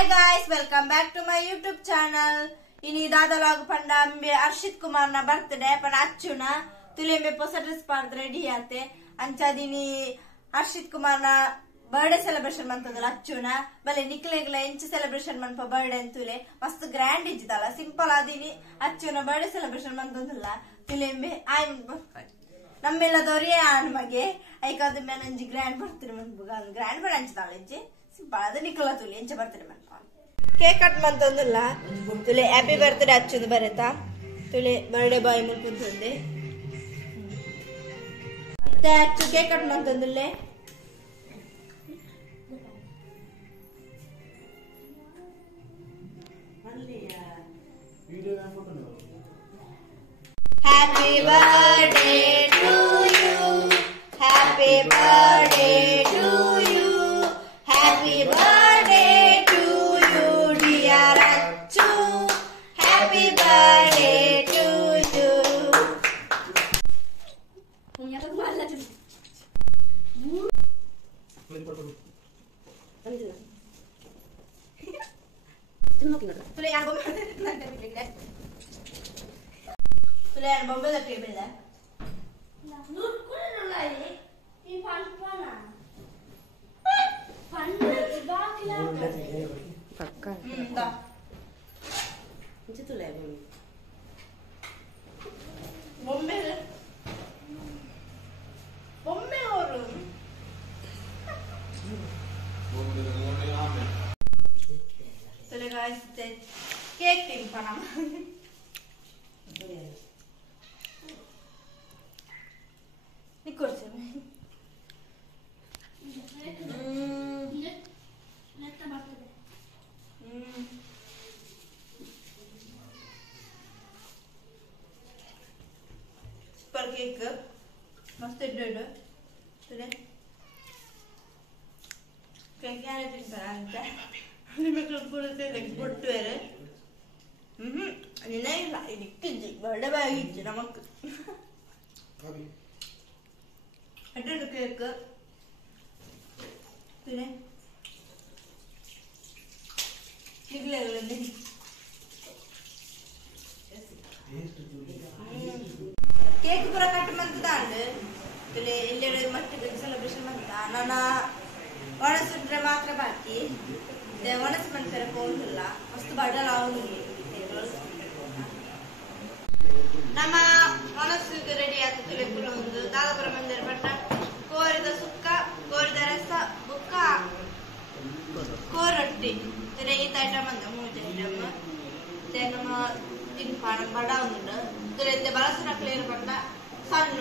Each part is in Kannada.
Hi guys, welcome back to my YouTube channel. Ini dadalog panda ambe Arshit Kumar na birthday pan achuna tulembe posa dress pard ready ate ancha dini Arshit Kumar na birthday celebration mantadala achuna bale niklegla inch celebration manpa birthday antule mastu grand ijidala simple adini achuna birthday celebration mantadalla tulembe I ನಮ್ಮೆಲ್ಲ ದೊರೆ ನಮಗೆ ಐಕಾದ ಮೇನಂಜಿ ಗ್ರ್ಯಾಂಡ್ ಬರ್ತಾರೆ ಮನ್ಬುಗ ಗ್ರ್ಯಾಂಡ್ ಬರ ಅಂಚದಾಳೆ ಇಂಚೆ ಸಿಂಪಲ್ ಅದ ನಿಕಲ ತುಲಿ ಇಂಚೆ ಬರ್ತಾರೆ ಮನ್ಪ ಕೇಕ್ ಕಟ್ ಮಂತಂದಿಲ್ಲ ತುಲೆ ಹ್ಯಾಪಿ ಬರ್ತ್ಡೇ ಅಚ್ಚುದು ಬರತಾ ತುಲೆ ಬರ್ಡೇ ಬಾಯ್ ಮುಲ್ಪುಂತಂದೆ ಇತ್ತೆ ಅಚ್ಚು ಕೇಕ್ ಕಟ್ ಮಂತಂದಿಲ್ಲೆ Happy birthday to you. Happy birthday to you. Happy birthday to you, dear Achu. Happy birthday to you. Tulen bomba da table la. Nur kule no lai. Ni panpana. Panna bakla. Pakka. Da. Inche tu lai bomba. Bomba. Bomba oru. Bomba da mone ame. Tule guys te cake ting panam. Nicorse. Super cake. Must have done it. Today. Cake and it is bad. I make a good thing good to it. And then I like it. Whatever I eat, I'm a I did a cake. Today, cake for a cut month. Today, much celebration month. Nana, what is the Ramatra Baki? They want to spend for a cold must the butter out. ನಮ್ಮ ಮನಸ್ಸಿಗೆ ರೆಡಿ ಆಗ್ತದೆ ಒಂದು ದಾದಪುರ ಮಂದಿರ ಪಟ್ಟ ಕೋರಿದ ಸುಕ್ಕ ಕೋರಿದ ರಸ ಬುಕ್ಕ ಕೋರೊಟ್ಟಿ ಈ ಐಟಮ್ ಅಂದ ಮೂಜೆ ಐಟಮ್ ನಮ್ಮ ತಿನ್ಪಾಣ ಬಡ ಉಂಟು ಇದರಿಂದ ಬಳಸಿನ ಕ್ಲಿಯರ್ ಪಟ್ಟ ಸಣ್ಣ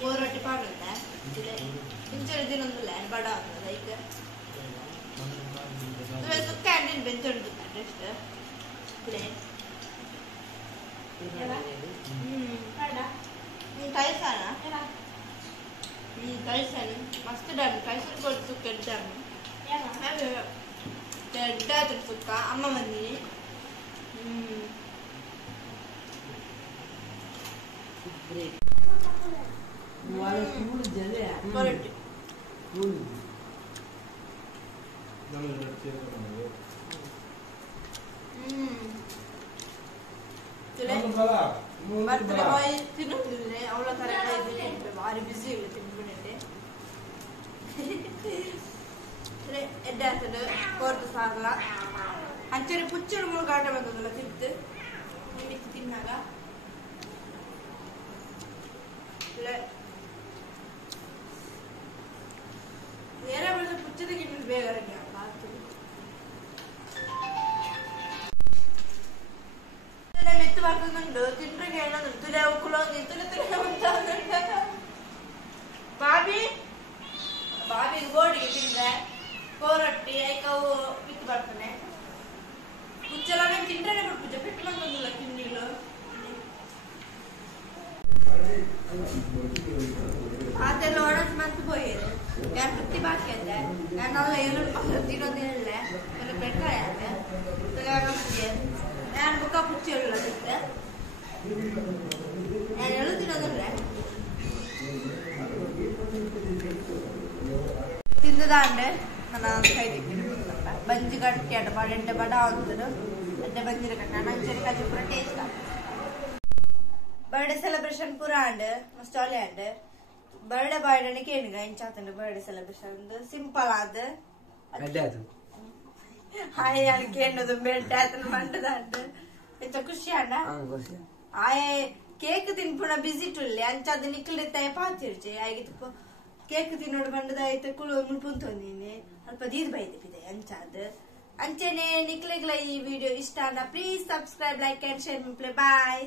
ಕೋರೊಟ್ಟಿ ಪಾಡುತ್ತೆ ಇಂಚೊಂದು ದಿನೊಂದಿಲ್ಲ ಬಡ ಲೈಕ್ ಸುಕ್ಕ ಅಂಡಿನ ಬೆಂಚೊಂದು ಟೆಸ್ಟ್ ಕೈಸಾನ ಕೈಸಾನ ಮಸ್ತ್ ಡನ್ ಕೈಸನ್ ಕೊಟ್ಟು ಸುಕ್ಕ ಎಡ್ಡಾನು ಎಡ್ಡಾದ್ರು ಸುಕ್ಕ ಅಮ್ಮ ಬಂದಿನಿ Quality. Birthday boy ತಿನ್ನುತ್ತಿದ್ರೆ ಅವಳ ತರ ಇದ್ದೀನಿ ಭಾರಿ ಬಿಸಿ ಇಲ್ಲ ತಿನ್ಬಿಟ್ಟೆ ಎಡ್ಡೆ ಆಗ್ತದೆ ಕೋರ್ದು ಸಾಗಲ ಅಂಚರಿ ಪುಚ್ಚರು ಮುಳುಗಾಟ ಬಂದದಲ್ಲ ತಿಂತು ತಿನ್ನಾಗ ಬೇರೆ ಬೆಳೆದ ಪುಚ್ಚದಿಗೆ ಬೇಗ ರೆಡಿ ಮೆತ್ತು ಬರ್ತದುಂಟು ತಿಂಡ್ರಿಗೆ ಏನಂದ್ರೆ ತುಲೆ ಕುಲೋಂಗಿ ತುಲೆ ಬಾಬಿ ಬಾಬಿಗೆ ಬೋರ್ಡಿಗೆ ತಿಂದ್ರೆ ಕೋರೊಟ್ಟಿ ಐಕವು ಬಿತ್ತು ಬರ್ತಾನೆ ಪುಚ್ಚೆಲ್ಲ ತಿಂಡ್ರೆ ಬಿಟ್ಟು ಪೂಜೆ ಬಿಟ್ಟು ಬಂದಿಲ್ಲ ತಿಂಡಿಗಳು ಅದೆಲ್ಲ ಒಣಸ್ ಮಂತ್ போய் ಬಾಕಿ ಅಂತೆ ನಾನೆಲ್ಲ ಎರಡು ತಿನ್ನೋದು ಹೇಳಲೆ ಬೆಟ್ಟ ನಾನು ಬುಕ್ಕ ಪುಚ್ಚಿ ಹೇಳೋದಿತ್ತೆ ನಾನು ಹೇಳು ತಿನ್ನೋದಿಲ್ಲ ತಿಂದದಾಂಡೆ ನಾನು ಕೈ ತಿಪ್ಪಿನ ಬಂಜಿ ಗಟ್ಟಿ ಅಡ್ಡ ಬಡ ಬಡ ಆಗ್ತದೆ ಅಡ್ಡೆ ಬಂಜಿರ ಕಟ್ಟ ನಂಚರಿ ಕಜಿ ಪೂರ ಟೇಸ್ಟ್ ಬರ್ಡೇ ಸೆಲೆಬ್ರೇಷನ್ ಪೂರ ಅಂಡ್ ಮಸ್ತ್ ಒಳ್ಳೆ ಅಂಡ್ ಬರ್ಡೇ ಬಾಯ್ ಕೇಳಿಗ ಇಂಚಾತಂಡ ಬರ್ಡೇ ಸೆಲೆಬ್ರೇಷನ್ ಸಿಂಪಲ್ ಆದ ಹಾಯ್ ಕೇಳೋದು ಬೆಡ್ ಆತನ ಮಂಡದ ಎಂತ ಖುಷಿ ಅಣ್ಣ ಆಯ್ ಕೇಕ್ ತಿನ್ಪುಣ ಬಿಸಿ ಟುಲ್ಲೆ ಅಂಚಾದ ನಿಕ್ಲಿತ್ತ ಪಾತಿರ್ಚೆ ಆಗಿತ್ತು ಕೇಕ್ ತಿನ್ನೋಡು ಬಂಡದ ಆಯ್ತು ಕುಳು ಮುನ್ಪುಂತೊಂದಿನಿ ಸ್ವಲ್ಪ ದೀದ್ ಬೈದಿದೆ ಅಂಚಾದ ಅಂಚೆನೆ ನಿಕ್ಲಿಗ್ಲ ಈ ವಿಡಿಯೋ ಇಷ್ಟ ಅಣ್ಣ please subscribe like and share bye